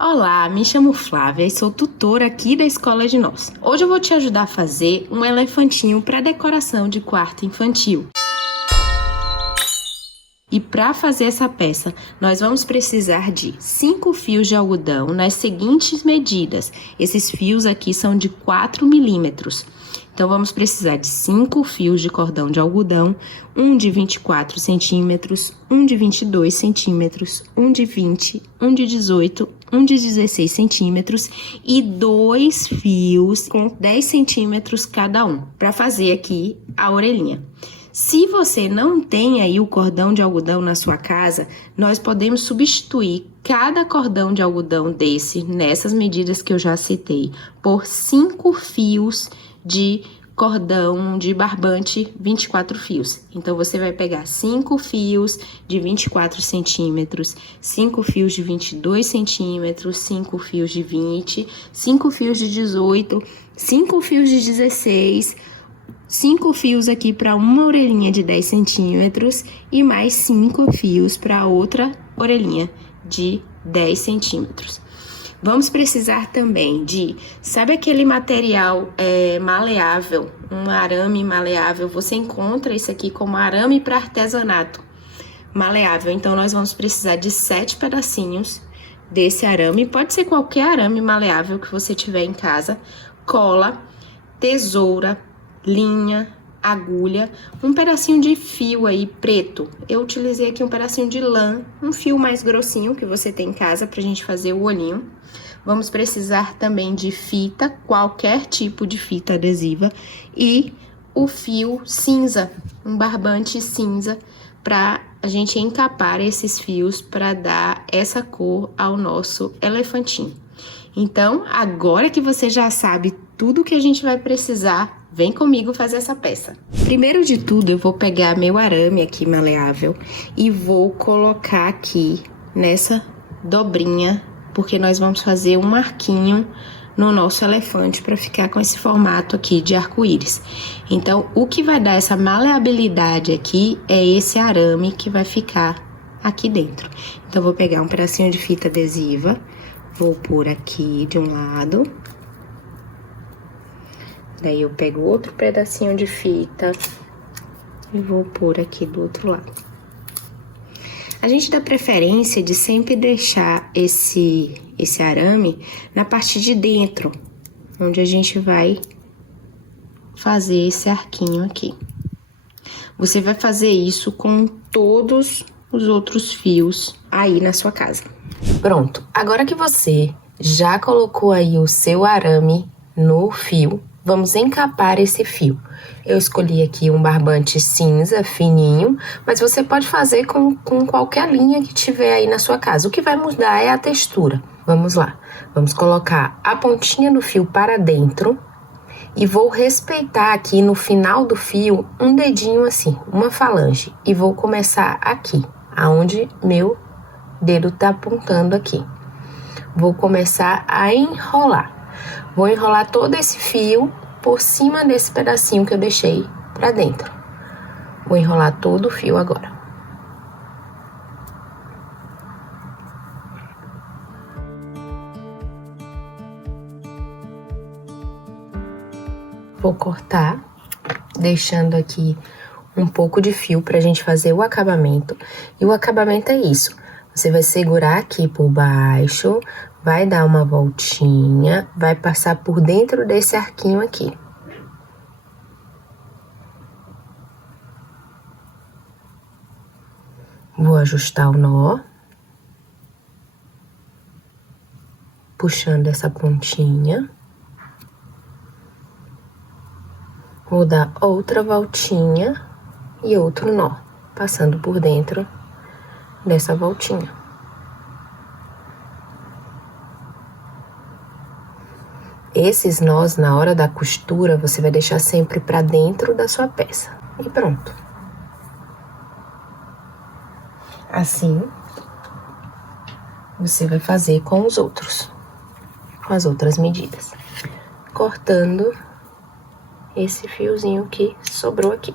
Olá, me chamo Flávia e sou tutora aqui da Escola de Nós. Hoje eu vou te ajudar a fazer um elefantinho para decoração de quarto infantil. E para fazer essa peça, nós vamos precisar de 5 fios de algodão nas seguintes medidas. Esses fios aqui são de 4 milímetros. Então, vamos precisar de 5 fios de cordão de algodão, um de 24 centímetros, um de 22 centímetros, um de 20, um de 18, um de 16 centímetros e 2 fios com 10 centímetros cada um, para fazer aqui a orelhinha. Se você não tem aí o cordão de algodão na sua casa, nós podemos substituir cada cordão de algodão desse, nessas medidas que eu já citei, por 5 fios de cordão de barbante 24 fios. Então, você vai pegar 5 fios de 24 centímetros, 5 fios de 22 centímetros, 5 fios de 20, 5 fios de 18, 5 fios de 16, 5 fios aqui para uma orelhinha de 10 centímetros e mais 5 fios para outra orelhinha de 10 centímetros. Vamos precisar também de, sabe aquele material maleável, um arame maleável? Você encontra isso aqui como arame para artesanato maleável. Então, nós vamos precisar de 7 pedacinhos desse arame. Pode ser qualquer arame maleável que você tiver em casa. Cola, tesoura, linha, agulha, um pedacinho de fio aí preto. Eu utilizei aqui um pedacinho de lã, um fio mais grossinho que você tem em casa pra gente fazer o olhinho. Vamos precisar também de fita, qualquer tipo de fita adesiva e o fio cinza, um barbante cinza pra a gente encapar esses fios para dar essa cor ao nosso elefantinho. Então, agora que você já sabe tudo que a gente vai precisar, vem comigo fazer essa peça. Primeiro de tudo, eu vou pegar meu arame aqui maleável e vou colocar aqui nessa dobrinha, porque nós vamos fazer um marquinho no nosso elefante para ficar com esse formato aqui de arco-íris. Então, o que vai dar essa maleabilidade aqui é esse arame que vai ficar aqui dentro. Então, vou pegar um pedacinho de fita adesiva, vou pôr aqui de um lado. Daí, eu pego outro pedacinho de fita e vou pôr aqui do outro lado. A gente dá preferência de sempre deixar esse arame na parte de dentro, onde a gente vai fazer esse arquinho aqui. Você vai fazer isso com todos os outros fios aí na sua casa. Pronto, agora que você já colocou aí o seu arame no fio, vamos encapar esse fio. Eu escolhi aqui um barbante cinza, fininho, mas você pode fazer com qualquer linha que tiver aí na sua casa. O que vai mudar é a textura. Vamos lá. Vamos colocar a pontinha do fio para dentro e vou respeitar aqui no final do fio um dedinho assim, uma falange. E vou começar aqui, aonde meu dedo tá apontando aqui. Vou começar a enrolar. Vou enrolar todo esse fio por cima desse pedacinho que eu deixei pra dentro. Vou enrolar todo o fio agora. Vou cortar, deixando aqui um pouco de fio pra gente fazer o acabamento. E o acabamento é isso. Você vai segurar aqui por baixo, vai dar uma voltinha, vai passar por dentro desse arquinho aqui. Vou ajustar o nó, puxando essa pontinha. Vou dar outra voltinha e outro nó, passando por dentro dessa voltinha. Esses nós, na hora da costura, você vai deixar sempre pra dentro da sua peça. E pronto. Assim, você vai fazer com os outros, com as outras medidas. Cortando esse fiozinho que sobrou aqui.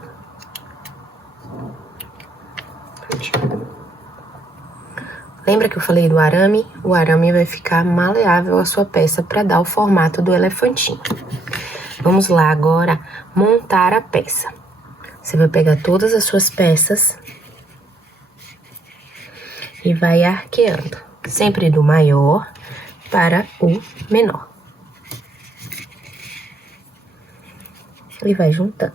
Lembra que eu falei do arame? O arame vai ficar maleável a sua peça para dar o formato do elefantinho. Vamos lá agora montar a peça. Você vai pegar todas as suas peças e vai arqueando, sempre do maior para o menor. E vai juntando,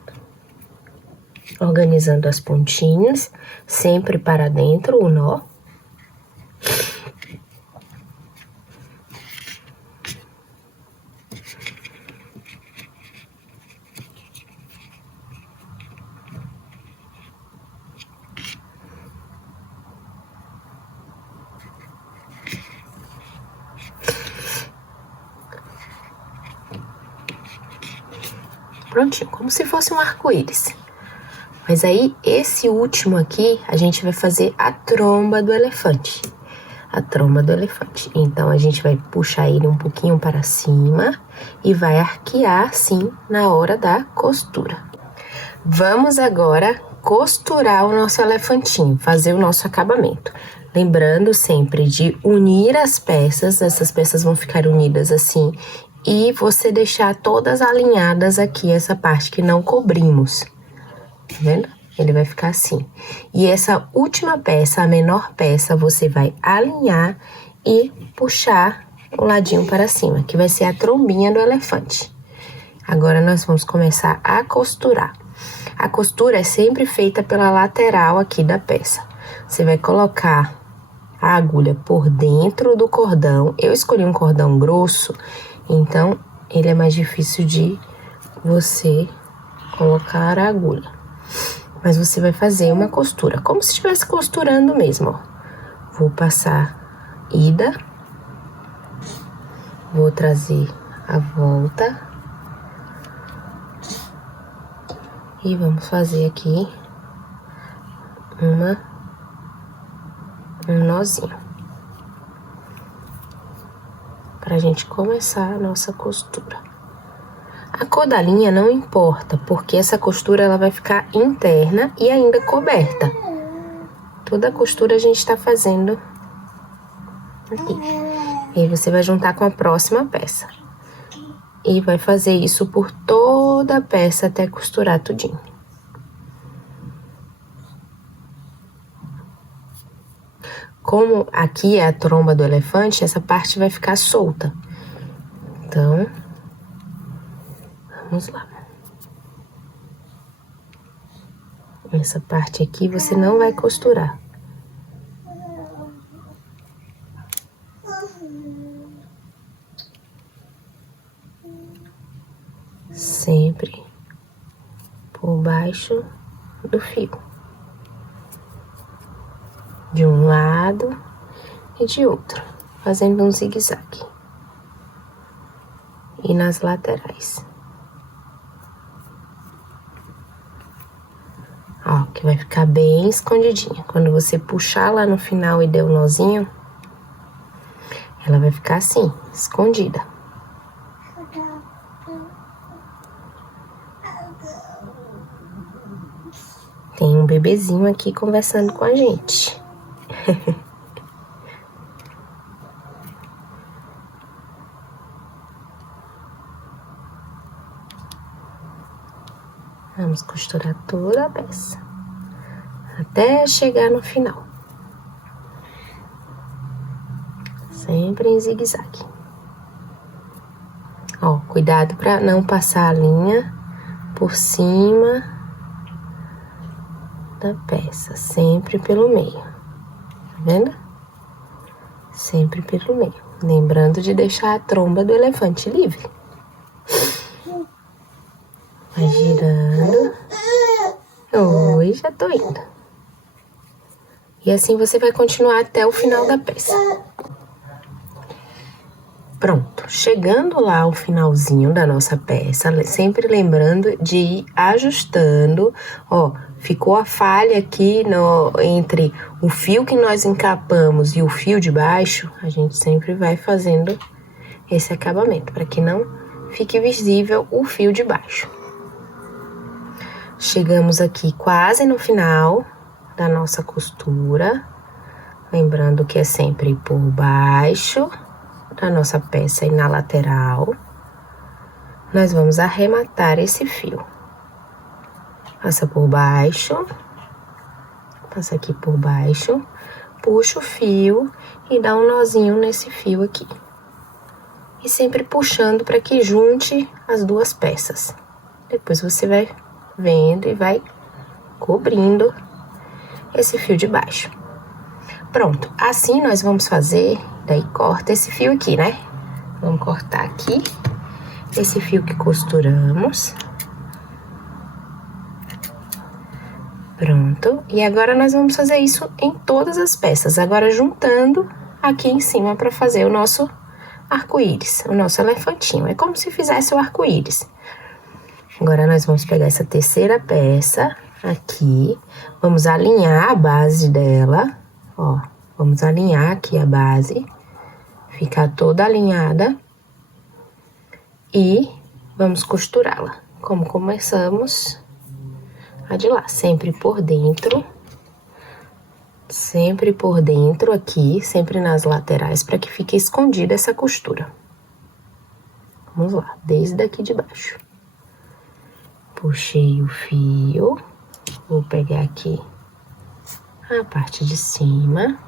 organizando as pontinhas, sempre para dentro o nó. Prontinho, como se fosse um arco-íris. Mas aí, esse último aqui, a gente vai fazer a tromba do elefante. A tromba do elefante. Então, a gente vai puxar ele um pouquinho para cima e vai arquear, assim, na hora da costura. Vamos agora costurar o nosso elefantinho, fazer o nosso acabamento. Lembrando sempre de unir as peças, essas peças vão ficar unidas assim, e você deixar todas alinhadas aqui, essa parte que não cobrimos, tá vendo? Ele vai ficar assim. E essa última peça, a menor peça, você vai alinhar e puxar o ladinho para cima, que vai ser a trombinha do elefante. Agora, nós vamos começar a costurar. A costura é sempre feita pela lateral aqui da peça. Você vai colocar a agulha por dentro do cordão. Eu escolhi um cordão grosso, então ele é mais difícil de você colocar a agulha. Mas você vai fazer uma costura, como se estivesse costurando mesmo, ó. Vou passar ida, vou trazer a volta. E vamos fazer aqui um nozinho. Pra gente começar a nossa costura. A cor da linha não importa, porque essa costura ela vai ficar interna e ainda coberta. Toda a costura a gente tá fazendo aqui. E aí você vai juntar com a próxima peça. E vai fazer isso por toda a peça até costurar tudinho. Como aqui é a tromba do elefante, essa parte vai ficar solta. Então, vamos lá. Essa parte aqui você não vai costurar. Sempre por baixo do fio. De um lado e de outro, fazendo um zigue-zague. E nas laterais. Ó, que vai ficar bem escondidinha. Quando você puxar lá no final e der o nozinho, ela vai ficar assim, escondida. Tem um bebezinho aqui conversando com a gente. Vamos costurar toda a peça, até chegar no final. Sempre em zigue-zague. Ó, cuidado para não passar a linha por cima da peça, sempre pelo meio, tá vendo? Sempre pelo meio, lembrando de deixar a tromba do elefante livre. Vai girando. Oi, já tô indo. E assim você vai continuar até o final da peça. Pronto, chegando lá ao finalzinho da nossa peça, sempre lembrando de ir ajustando, ó, ficou a falha aqui entre o fio que nós encapamos e o fio de baixo, a gente sempre vai fazendo esse acabamento, para que não fique visível o fio de baixo. Chegamos aqui quase no final da nossa costura, Lembrando que é sempre por baixo da nossa peça e na lateral. Nós vamos arrematar esse fio. Passa por baixo, passa aqui por baixo, puxa o fio e dá um nozinho nesse fio aqui. E sempre puxando para que junte as duas peças. Depois você vai vendo e vai cobrindo esse fio de baixo. Pronto, assim nós vamos fazer, daí corta esse fio aqui, né? Vamos cortar aqui esse fio que costuramos. Pronto, e agora nós vamos fazer isso em todas as peças, agora juntando aqui em cima para fazer o nosso arco-íris, o nosso elefantinho. É como se fizesse o arco-íris. Agora nós vamos pegar essa terceira peça aqui, vamos alinhar a base dela, ó, vamos alinhar aqui a base, ficar toda alinhada e vamos costurá-la, como começamos a de lá, sempre por dentro aqui, sempre nas laterais, para que fique escondida essa costura. Vamos lá, desde aqui de baixo. Puxei o fio, vou pegar aqui a parte de cima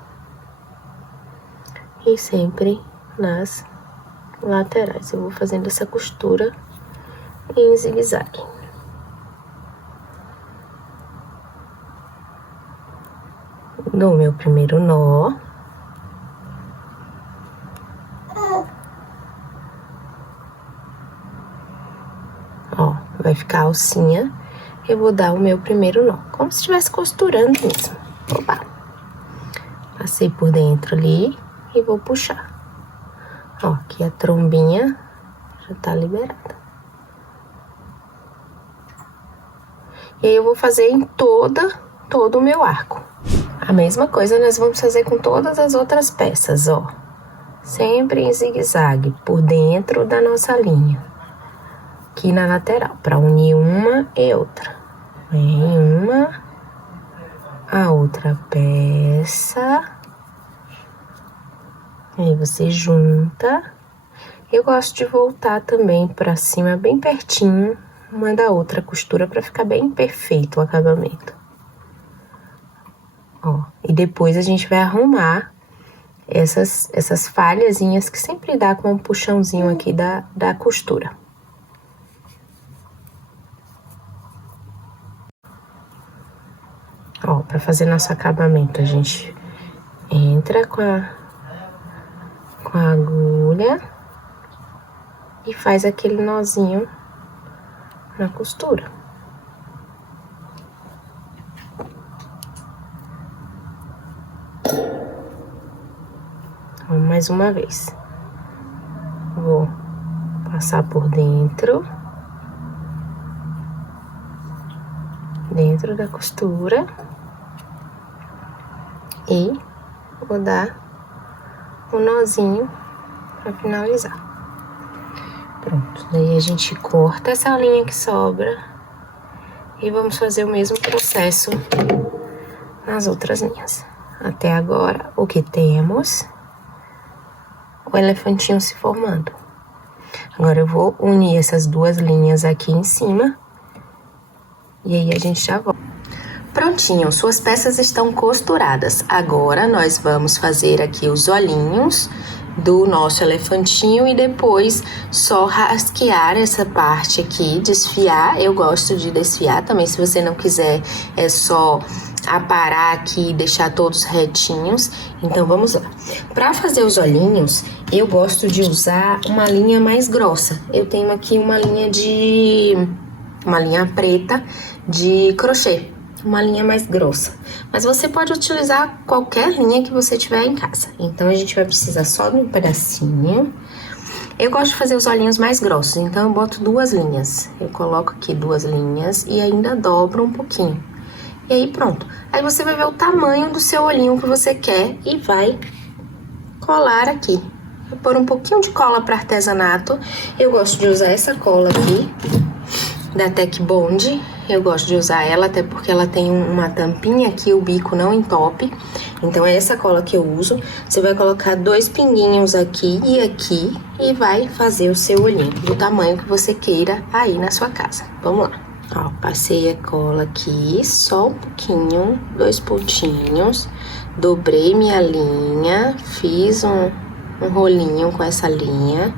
e sempre nas laterais. Eu vou fazendo essa costura em zigue-zague. Dou meu primeiro nó. Ó, vai ficar a alcinha. Eu vou dar o meu primeiro nó, como se estivesse costurando mesmo. Opa! Passei por dentro ali e vou puxar. Ó, aqui a trombinha já tá liberada. E aí eu vou fazer em todo o meu arco. A mesma coisa nós vamos fazer com todas as outras peças, ó. Sempre em zigue-zague, por dentro da nossa linha. Aqui na lateral, para unir uma e outra. Vem uma, a outra peça. Aí você junta. Eu gosto de voltar também para cima, bem pertinho, uma da outra costura, para ficar bem perfeito o acabamento. Ó, e depois a gente vai arrumar essas falhazinhas que sempre dá com um puxãozinho aqui da costura. Ó, pra fazer nosso acabamento, a gente entra com a agulha e faz aquele nozinho na costura. Mais uma vez. Vou passar por dentro da costura e vou dar um nozinho para finalizar. Pronto, daí a gente corta essa linha que sobra e vamos fazer o mesmo processo nas outras linhas. Até agora, o que temos? O elefantinho se formando. Agora eu vou unir essas duas linhas aqui em cima e aí a gente já volta. Prontinho, suas peças estão costuradas. Agora nós vamos fazer aqui os olhinhos do nosso elefantinho e depois só rasquear essa parte aqui, desfiar. Eu gosto de desfiar também, se você não quiser, é só aparar aqui e deixar todos retinhos. Então vamos lá. Para fazer os olhinhos, eu gosto de usar uma linha mais grossa. Eu tenho aqui uma linha preta de crochê, uma linha mais grossa. Mas você pode utilizar qualquer linha que você tiver em casa. Então a gente vai precisar só de um pedacinho. Eu gosto de fazer os olhinhos mais grossos, então eu boto 2 linhas. Eu coloco aqui 2 linhas e ainda dobro um pouquinho. E aí pronto. Aí você vai ver o tamanho do seu olhinho que você quer e vai colar aqui. Vou pôr um pouquinho de cola para artesanato. Eu gosto de usar essa cola aqui, da Tec Bond. Eu gosto de usar ela até porque ela tem uma tampinha que o bico não entope. Então é essa cola que eu uso. Você vai colocar 2 pinguinhos aqui e vai fazer o seu olhinho do tamanho que você queira aí na sua casa. Vamos lá. Ó, passei a cola aqui, só um pouquinho, 2 pontinhos. Dobrei minha linha, fiz um rolinho com essa linha,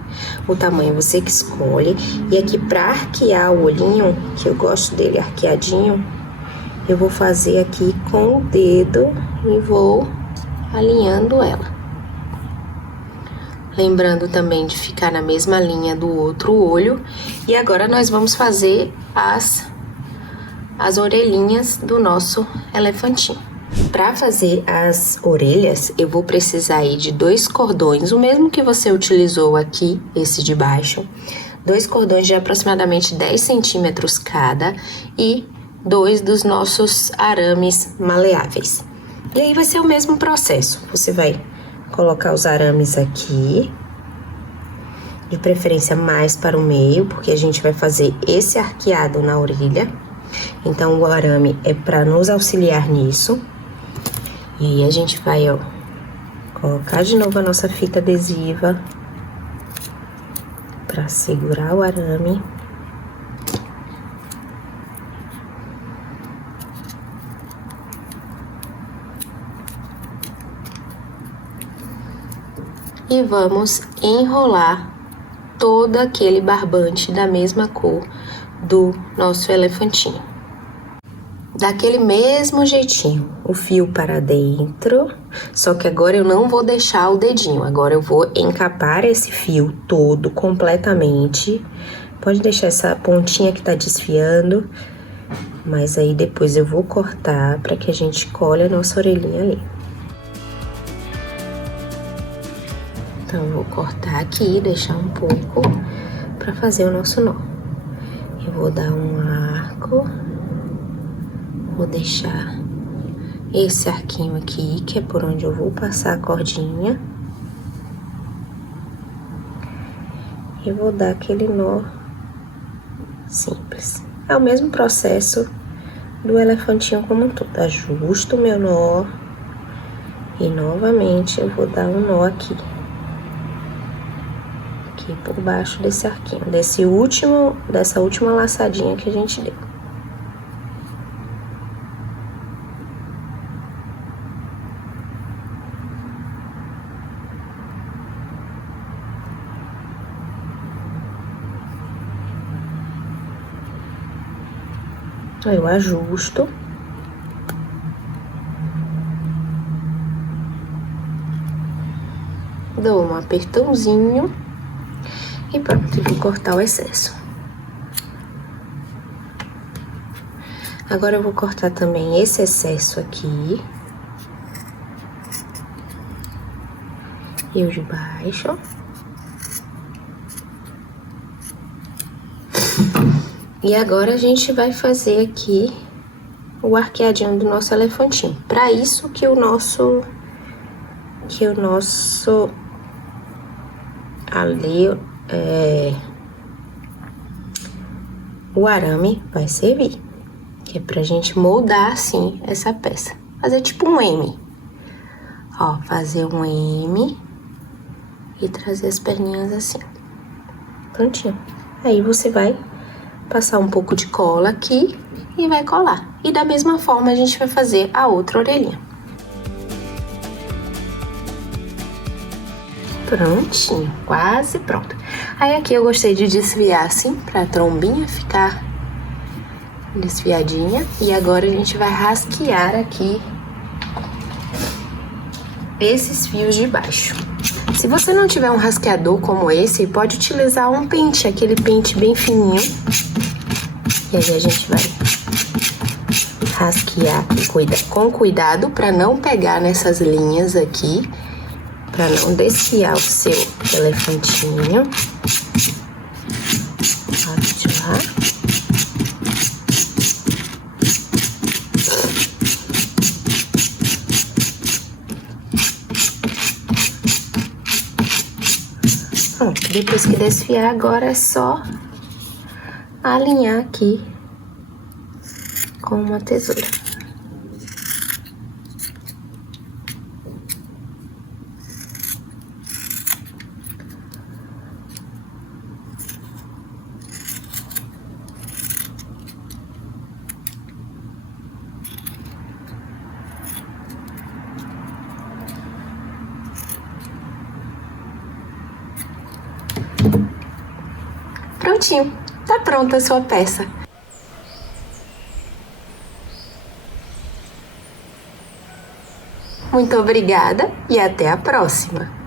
o tamanho você que escolhe. E aqui pra arquear o olhinho, que eu gosto dele arqueadinho, eu vou fazer aqui com o dedo e vou alinhando ela. Lembrando também de ficar na mesma linha do outro olho. E agora nós vamos fazer as orelhinhas do nosso elefantinho. Para fazer as orelhas, eu vou precisar aí de 2 cordões, o mesmo que você utilizou aqui, esse de baixo. 2 cordões de aproximadamente 10 centímetros cada e 2 dos nossos arames maleáveis. E aí vai ser o mesmo processo. Você vai colocar os arames aqui, de preferência mais para o meio, porque a gente vai fazer esse arqueado na orelha. Então, o arame é para nos auxiliar nisso. E aí, a gente vai, ó, colocar de novo a nossa fita adesiva para segurar o arame. E vamos enrolar todo aquele barbante da mesma cor do nosso elefantinho. Daquele mesmo jeitinho, o fio para dentro, só que agora eu não vou deixar o dedinho, agora eu vou encapar esse fio todo completamente. Pode deixar essa pontinha que tá desfiando, mas aí depois eu vou cortar para que a gente colhe a nossa orelhinha ali. Então, eu vou cortar aqui, deixar um pouco para fazer o nosso nó. Eu vou dar um arco. Vou deixar esse arquinho aqui, que é por onde eu vou passar a cordinha. E vou dar aquele nó simples. É o mesmo processo do elefantinho como um todo. Ajusto o meu nó e novamente eu vou dar um nó aqui. Aqui por baixo desse arquinho, dessa última laçadinha que a gente deu. Eu ajusto. Dou um apertãozinho e pronto, vou cortar o excesso. Agora eu vou cortar também esse excesso aqui. E o de baixo. E agora a gente vai fazer aqui o arqueadinho do nosso elefantinho. Para isso que o nosso ali o arame vai servir, que é pra gente moldar assim essa peça. Fazer tipo um M. Ó, fazer um M e trazer as perninhas assim. Prontinho. Aí você vai passar um pouco de cola aqui e vai colar. E da mesma forma a gente vai fazer a outra orelhinha. Prontinho, quase pronto. Aí aqui eu gostei de desviar assim, pra trombinha ficar desviadinha. E agora a gente vai rasquear aqui esses fios de baixo. Se você não tiver um rasqueador como esse, pode utilizar um pente, aquele pente bem fininho. E aí a gente vai rasquear aqui com cuidado para não pegar nessas linhas aqui, para não desfiar o seu elefantinho. Ativar. Pronto, depois que desfiar, agora é só alinhar aqui com uma tesoura. Prontinho, tá pronta a sua peça. Muito obrigada e até a próxima!